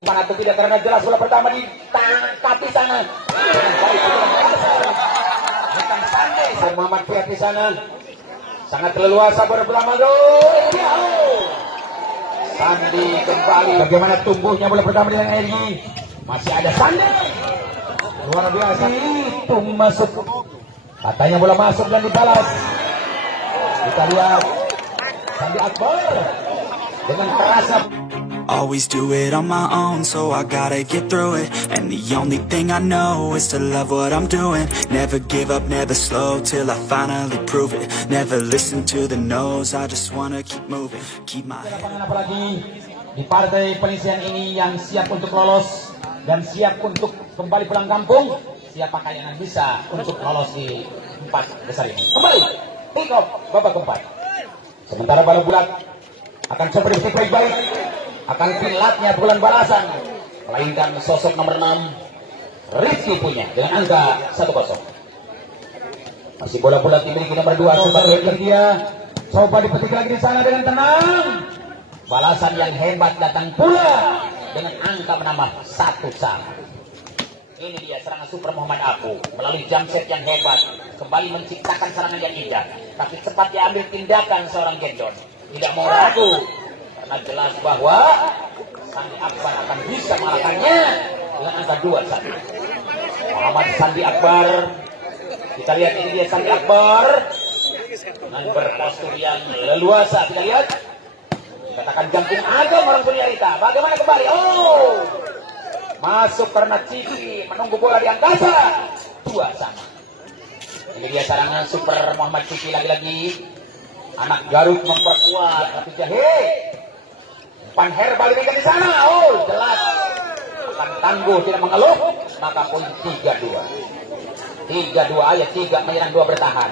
Mana atau tidak karena jelas bola pertama di kaki sana. Bukan Sandi, Muhammad Fiat di sana. Sangat leluasa bola pertama. Sandi kembali. Bagaimana tumbuhnya bola pertama dengan Eri? Masih ada Sandi. Luar biasa. Itu masuk. Katanya bola masuk dan dibalas. Kita lihat Sandi Akbar dengan kerasa. Always do it on my own, so I gotta get through it. And the only thing I know is to love what I'm doing. Never give up, never slow, till I finally prove it. Never listen to the no's, I just wanna keep moving. Keep my head. Apalagi di partai penyisian ini yang siap untuk lolos dan siap untuk kembali pulang kampung. Siapakah yang bisa untuk lolos di 4 besar ini? Kembali, pick off babak keempat. Sementara bola bulat akan seperti baik-baik. Akan kilatnya bulan balasan, melainkan sosok nomor 6 Rizky punya dengan angka 1-0. Masih bola bulat dimiliki nomor 2 sebagai dia. Coba dipetik lagi di sana dengan tenang. Balasan yang hebat datang pula dengan angka menambah 1-1. Ini dia serangan super Muhammad Apu melalui jump set yang hebat, kembali menciptakan serangan yang indah. Tapi cepat diambil tindakan seorang Gendon, tidak mau ragu. Karena jelas bahwa Sandi Akbar akan bisa mengalahkannya dengan angka 2-1. Muhammad Sandi Akbar. Kita lihat ini dia Sandi Akbar dengan berpostur yang leluasa. Kita lihat. Katakan jantung agam orang punya Rita. Bagaimana kembali? Oh, masuk karena Ciki menunggu bola di angkasa. 2-2. Ini dia serangan super Muhammad Ciki lagi-lagi. Anak Garut memperkuat Ratu Jahe. Pan Herbal diberikan di sana. Oh, jelas akan tangguh, tidak mengeluh. Maka poin 3-2. 3-2 ayat 3 menyerang 2 bertahan.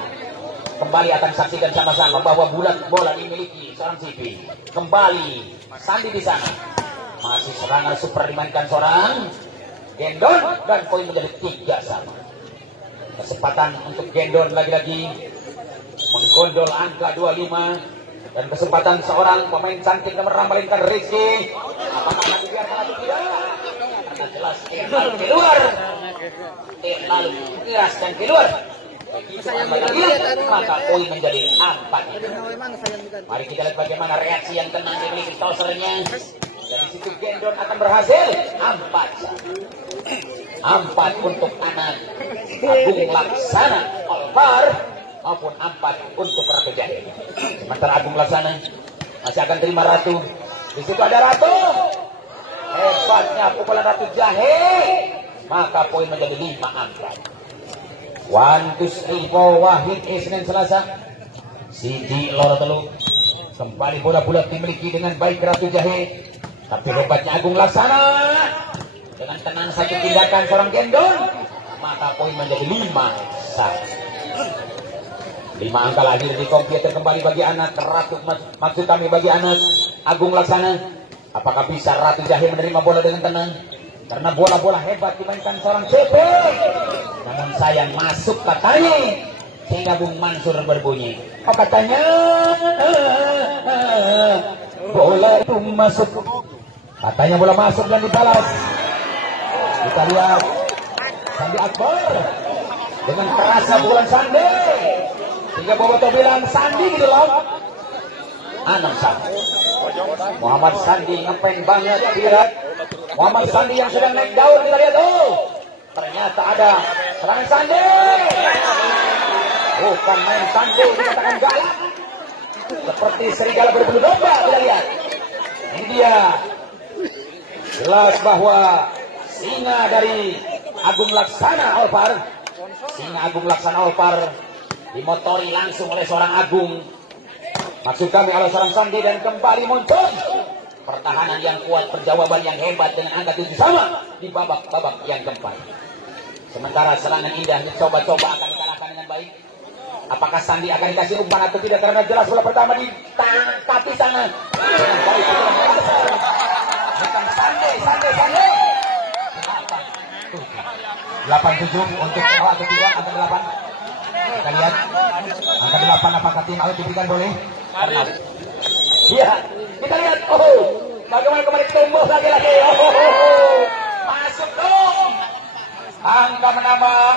Kembali akan saksikan sama-sama bahwa bulat bola dimiliki seorang Cipi. Kembali Sandi di sana. Masih serangan super dimainkan seorang Gendon dan poin menjadi 3-1. Kesempatan untuk Gendon lagi-lagi menggondol angka 25. Dan kesempatan seorang pemain cantik nomor 6 melainkan Rizky. Apakah akan dibiarkan atau tidak? Karena jelas lalu keluar. Lalu keras dan keluar. Maka poin menjadi 4. Mari kita lihat bagaimana reaksi yang tenang dimiliki tosernya. Dari situ Gendon akan berhasil. 4 untuk anak Agung Laksana Olpar maupun 4 untuk Ratu Jahe. Sementara Agung Laksana masih akan terima Ratu. Di situ ada Ratu. Hebatnya pukulan Ratu Jahe. Maka poin menjadi 5-4. 1-2-3 Wahid Senin Selasa. Siji Loro Telu. Kembali bola bulat dimiliki dengan baik Ratu Jahe. Tapi hebatnya Agung Laksana. Dengan tenang satu tindakan seorang Gendon. Maka poin menjadi 5-1. 5 angka lagi di komputer kembali bagi anak Ratu, maksud kami bagi anak Agung Laksana. Apakah bisa Ratu Jahe menerima bola dengan tenang? Karena bola-bola hebat dimainkan seorang CP. Namun sayang masuk katanya. Sehingga Bung Mansur berbunyi. Oh katanya bola itu masuk. Katanya bola masuk dan dibalas. Kita lihat Sandi Akbar dengan kerasa pukulan Sandi. Hingga Boboto bilang Sandi di dalam 6-1. Muhammad Sandi ngepen banget. Lihat Muhammad Sandi yang sedang naik daun. Kita lihat ternyata ada serangan Sandi. Bukan main Sandi dikatakan galak. Seperti serigala berbulu domba. Kita lihat. Ini dia. Jelas bahwa singa dari Agung Laksana Olpar. Singa Agung Laksana Olpar dimotori langsung oleh seorang Agung. Maksud kami oleh seorang Sandi dan kembali muncul. Pertahanan yang kuat, perjawaban yang hebat dengan angka 7 sama di babak-babak yang keempat. Sementara serangan indah dicoba-coba akan dikalahkan dengan baik. Apakah Sandi akan dikasih umpan atau tidak? Karena jelas bola pertama di kaki sana. Dengan baik. Bukan Sandi. 8-7 untuk awal atau tidak, angka 8. Kita lihat angka 8 apakah tim out diberikan boleh? Iya, kita lihat. Oh, bagaimana kemarin tumbuh lagi-lagi. Oh. angka menambah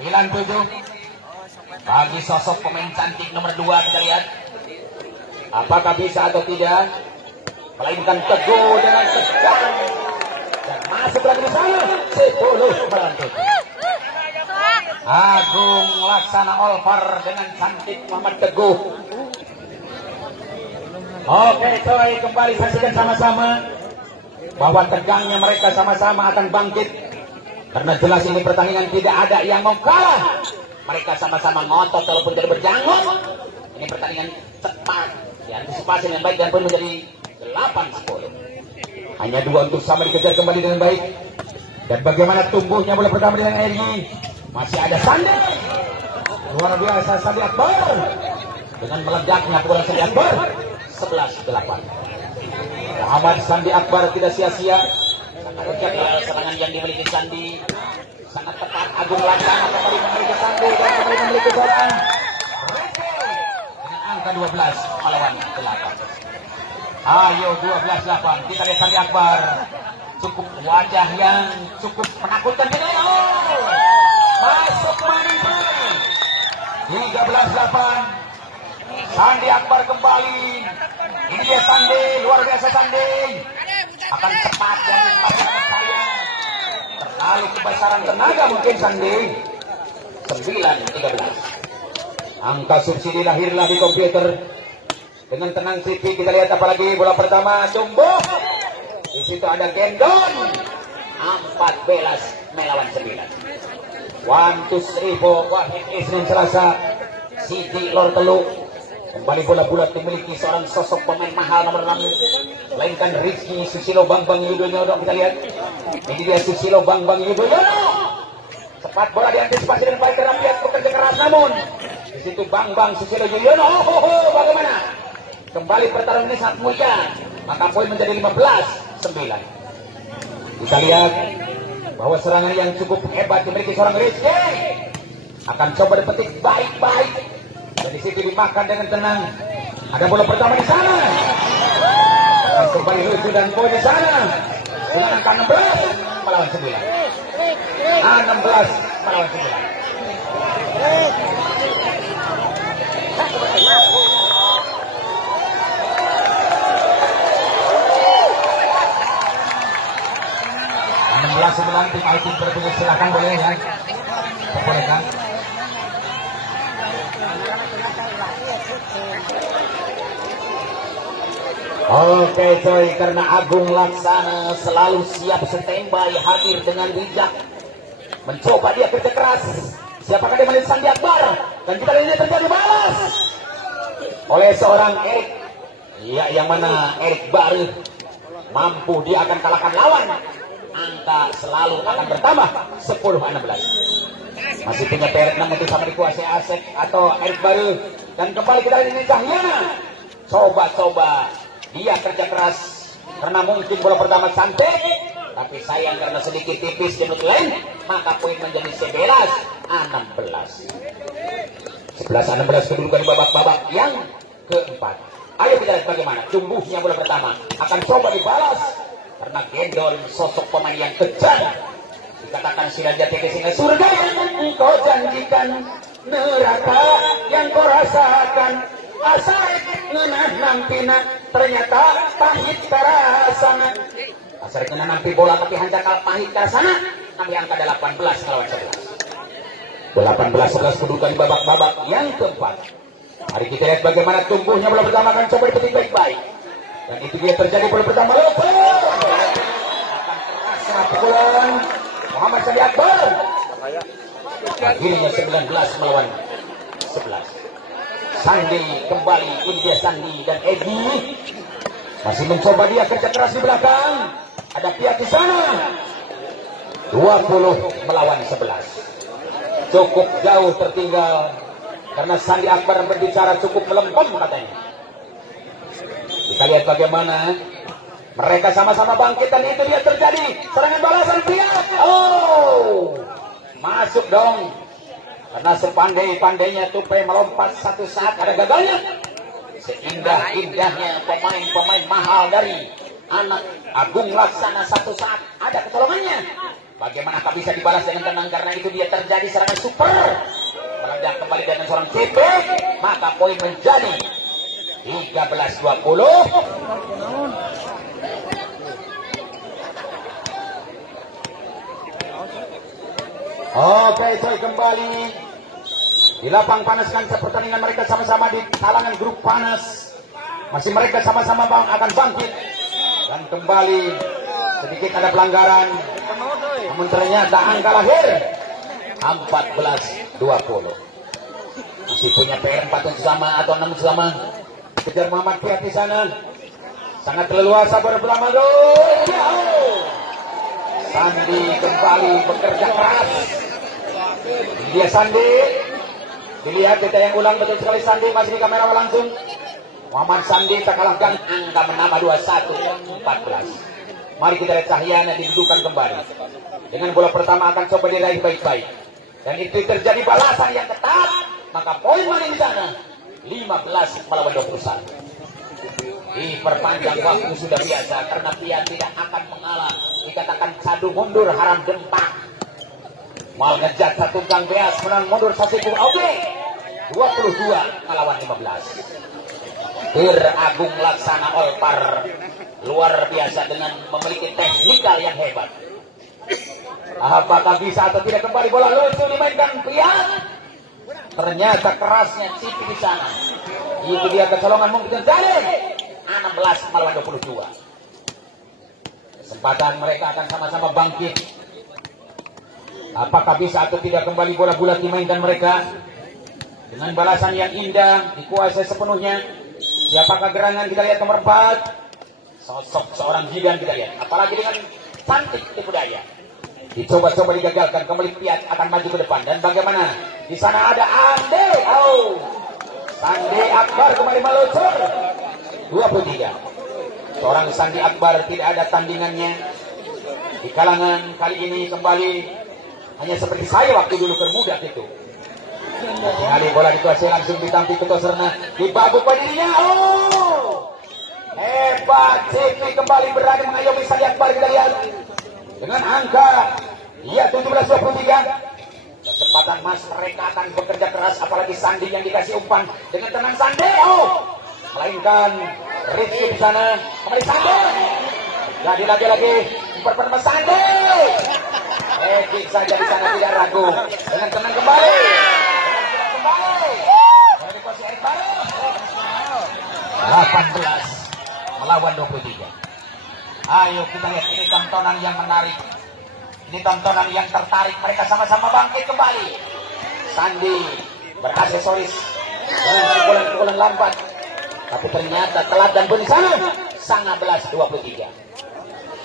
97 bagi sosok pemain cantik nomor 2. Kita lihat apakah bisa atau tidak, melainkan Teguh dengan tegang dan masuk lagi di sana 10 melawan 7. Agung Laksana Olvar dengan cantik Muhammad Teguh. Oke coy, kembali saksikan sama-sama bahwa tegangnya mereka sama-sama akan bangkit, karena jelas ini pertandingan tidak ada yang mau kalah. Mereka sama-sama ngotot walaupun tidak berjanggut. Ini pertandingan cepat, diantisipasi dengan baik dan pun menjadi 8-10. Hanya 2 untuk sama dikejar kembali dengan baik. Dan bagaimana tumbuhnya bola pertama dengan Eri. Masih ada Sandi. Luar biasa Sandi Akbar. Dengan meledaknya pukulan Sandi Akbar 11-8. Muhammad Sandi Akbar tidak sia-sia. Serangan yang dimiliki Sandi sangat tepat. Agung Laksana kembali memiliki Sandi dan kembali memiliki seorang dengan angka 12 melawan 8. Ayo 12-8. Kita lihat Sandi Akbar. Cukup wajah yang cukup menakutkan. Masuk mani 13-8. Sandi Akbar kembali. Ini dia Sandi, luar biasa Sandi. Akan cepat dan cepat dengan saya. Terlalu kebesaran tenaga mungkin Sandi. 9-13. Angka subsidi lahirlah di komputer. Dengan tenang Siti kita lihat apalagi bola pertama tumbuh. Di situ ada Gendon. 14 melawan 9. 1-3 Wahid Isnin Selasa. Siti Lor Teluk. Kembali bola bulat dimiliki seorang sosok pemain mahal nomor 6. Melainkan Rizky Susilo Bambang Yudhoyono. Kita lihat. Ini dia Susilo Bambang Yudhoyono. Cepat bola diantisipasi dengan baik karena lihat bekerja keras, namun di situ Bambang Susilo Yudhoyono. Bagaimana? Kembali pertarungan ini sangat mulia. Maka poin menjadi 15-9. Kita lihat bahwa serangan yang cukup hebat dimiliki seorang Rizky. Akan coba dipetik baik-baik. Dan di situ dimakan dengan tenang. Ada bola pertama di sana. Akan kembali lucu dan poin di sana. Dengan angka 16 melawan 9. 16 melawan 9. 16-9 tim Altim bertugas, silakan boleh ya. Perbolehkan. Oke coy, karena Agung Laksana selalu siap standby, hadir dengan bijak. Mencoba dia kerja keras. Siapakah dia melihat Sandi Akbar? Dan kita lihat terjadi balas oleh seorang Erik. Ya, yang mana Erik baru mampu dia akan kalahkan lawan. Angka selalu akan bertambah 10-16. Masih punya peret namun itu sama dikuasai Asek atau Erik baru. Dan kembali kita lihat ini Cahyana. Coba-coba dia kerja keras karena mungkin bola pertama cantik, tapi sayang karena sedikit tipis di menit lain, maka poin menjadi 11-16. 11-16 kedudukan babak-babak yang keempat. Ayo kita lihat bagaimana tumbuhnya bola pertama. Akan coba dibalas karena Gendol sosok pemain yang kejam. Dikatakan sila jati ke sini surga yang engkau janjikan, neraka yang kau rasakan. Asarik ngenah nampina ternyata pahit karasana. Asarik ngenah nampi bola tapi hancakal pahit karasana. Nampi angka 18 melawan 11. 18-11 kedudukan babak-babak yang keempat. Mari kita lihat bagaimana tumbuhnya bola pertama, akan coba dipetik baik-baik. Dan itu dia terjadi bola pertama. Akan keras pukulan Muhammad Sandi Akbar. Akhirnya 19 melawan 11. Sandi kembali, ini dia Sandi dan Edi masih mencoba dia kerja keras di belakang. Ada pihak di sana. 20 melawan 11. Cukup jauh tertinggal karena Sandi Akbar berbicara cukup melempem katanya. Kita lihat bagaimana mereka sama-sama bangkit dan itu dia terjadi serangan balasan pihak. Masuk dong. Karena sepandai-pandainya Tupai melompat satu saat ada gagalnya. Seindah-indahnya pemain-pemain mahal dari anak Agung Laksana satu saat ada ketolongannya. Bagaimanakah bisa dibalas dengan tenang, karena itu dia terjadi serangan super. Meledak kembali dengan seorang CP, maka poin menjadi 13-20. Oke, coy, kembali di lapang panas kan pertandingan mereka sama-sama di kalangan grup panas. Masih mereka sama-sama akan bangkit. Dan kembali sedikit ada pelanggaran. Namun ternyata angka lahir 14-20. Masih punya PR 4 sama atau 6 sama. Kejar Muhammad Fiat di sana. Sangat leluasa bersama gol. Sandi kembali bekerja keras. Dia Sandi. Dilihat kita yang ulang, betul sekali Sandi masih di kamera langsung. Muhammad Sandi tak kalahkan, angka menambah 21-14. Mari kita lihat Cahyana didudukan kembali. Dengan bola pertama akan coba diraih baik-baik. Dan itu terjadi balasan yang ketat. Maka poin mana di sana? 15-21. Diperpanjang waktu sudah biasa karena Pian tidak akan mengalah. Dikatakan cadu mundur haram dempak. Mal ngejat satu Kang Beas menang mundur Sasikur. Oke. 22 melawan 15. Agung Laksana Olpar luar biasa dengan memiliki teknikal yang hebat. Apakah bisa atau tidak kembali bola lucu dimainkan Pian? Ternyata kerasnya Cipi di sana. Itu dia kecolongan mungkin terjadi. 16 melawan 22. Kesempatan mereka akan sama-sama bangkit. Apakah bisa atau tidak kembali bola bulat dimainkan mereka? Dengan balasan yang indah, dikuasai sepenuhnya. Siapakah gerangan? Kita lihat nomor 4. Sosok seorang Jidan kita lihat. Apalagi dengan cantik tipu daya. Dicoba-coba digagalkan. Kembali Piat akan maju ke depan. Dan bagaimana? Di sana ada Ande. Sandi Akbar kembali meluncur. 23. Seorang Sandi Akbar tidak ada tandingannya di kalangan kali ini. Kembali hanya seperti saya waktu dulu bermuda itu. Kali bola dikuasai langsung ditampil ke Toserna. Dibabuk pada dirinya. Hebat. Ciki kembali berani mengayomi Sandi Akbar. Kita lihat dengan angka 17-23. Kesempatan Mas, mereka akan bekerja keras. Apalagi Sandi yang dikasih umpan dengan tenang Sandi. Melainkan Rizky di sana. Kembali Sandi. Jadi lagi-lagi pertama Sandi. Edik saja di sana tidak ragu. Dengan tenang kembali. Dari posisi Erik Baru. 18 melawan 23. Ayo kita lihat, ini tontonan yang menarik. Ini tontonan yang tertarik. Mereka sama-sama bangkit kembali. Sandi beraksesoris dengan pukulan-pukulan lambat. Tapi ternyata telat dan bunyi sana. 19-23.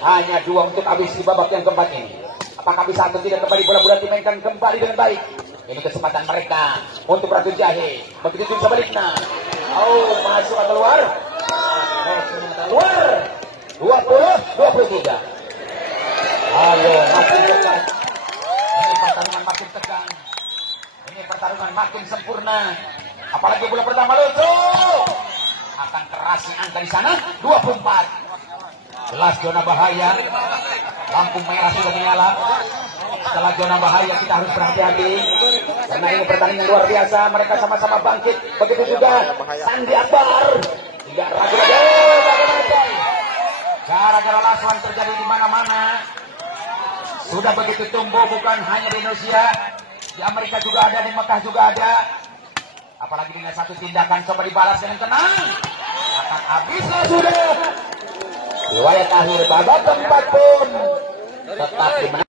Hanya 2 untuk habis di babak yang keempat ini. Apakah bisa atau tidak kembali bola-bola dimainkan kembali dengan baik? Ini kesempatan mereka untuk Ratu Jahe. Begitu juga sebaliknya. Masuk atau keluar? Keluar. 20-23. Ayo, makin dekat. Ini pertarungan makin tegang. Ini pertarungan makin sempurna. Apalagi bola pertama lucu. Akan kerasnya angka di sana. 24. Jelas zona bahaya. Lampu merah sudah menyala. Setelah zona bahaya kita harus berhati-hati. Karena ini pertandingan luar biasa. Mereka sama-sama bangkit. Begitu juga Sandi Akbar. Tidak ragu lagi. Gara-gara lasuan terjadi di mana-mana. Sudah begitu tumbuh, bukan hanya di Indonesia. Di Amerika juga ada, di Mekah juga ada. Apalagi dengan satu tindakan coba dibalas dengan tenang. Akan habisnya sudah. Riwayat akhir babak keempat pun tetap dimenangkan.